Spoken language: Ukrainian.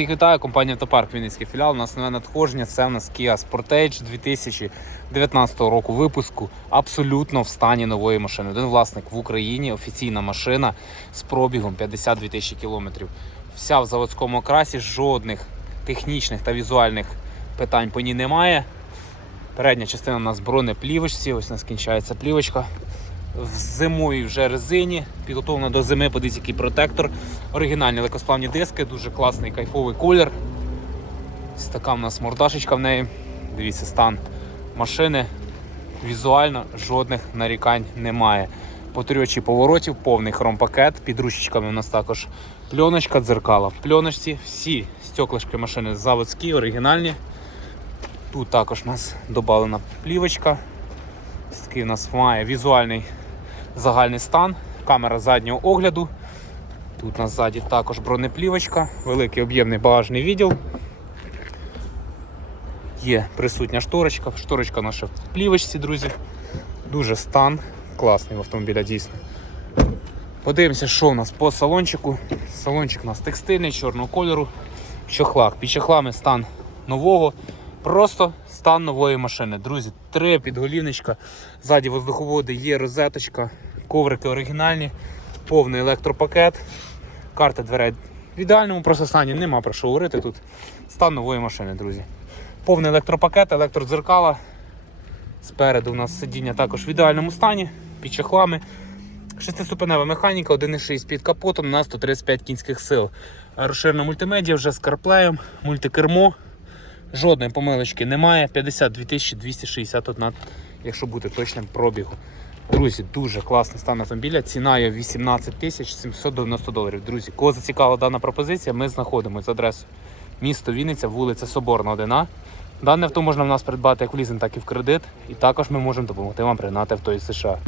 всіх вітаю, компанія Автопарк Вінницький філіал. У нас нове надходження. Це у нас Kia Sportage 2019 року випуску. Абсолютно в стані нової машини. Один власник в Україні, офіційна машина з пробігом 52 тисячі кілометрів. Вся в заводському окрасі, жодних технічних та візуальних питань по ній немає. Передня частина у нас бронеплівочці, ось у нас кінчається плівочка. В зимовій вже резині, підготовлена до зими, подивіться, який протектор. Оригінальні легкосплавні диски, дуже класний кайфовий колір. Ось така у нас мордашечка в неї. Дивіться, стан машини. Візуально жодних нарікань немає. По трьочі поворотів, повний хромпакет. Під ручечками у нас також пленочка, дзеркала в пленочці. Всі стеклишки машини заводські, оригінальні. Тут також у нас додана плівочка. Ось Такий у нас має візуальний загальний стан, камера заднього огляду. Тут у нас ззаді також бронеплівочка, великий об'ємний багажний відділ. Є присутня шторочка, шторочка наша в плівочці, друзі. Дуже стан класний в автомобіля дійсно. Подивимося, що у нас по салончику. Салончик у нас текстильний, чорного кольору. Чохлах. Під чохлами стан нового. Просто стан нової машини. Друзі, три підголівничка. Ззаді воздуховоди є розеточка, коврики оригінальні, повний електропакет, карта дверей в ідеальному просто стані, нема про що говорити тут. Стан нової машини, друзі. Повний електропакет, електродзеркала. Спереду у нас сидіння також в ідеальному стані, під чохлами. Шестиступенева механіка, 1,6 під капотом на 135 кінських сил. Розширена мультимедіа вже з карплеєм, мультикермо. Жодної помилочки немає. 52 261, якщо бути точним пробігу. Друзі, дуже класний стан автомобіля. Ціна є 18 тисяч 790 доларів. Друзі, кого зацікавила дана пропозиція, ми знаходимося за адресою місто Вінниця, вулиця Соборна, 1А. Дане авто можна в нас придбати як в лізинг, так і в кредит. І також ми можемо допомогти вам пригнати авто із США.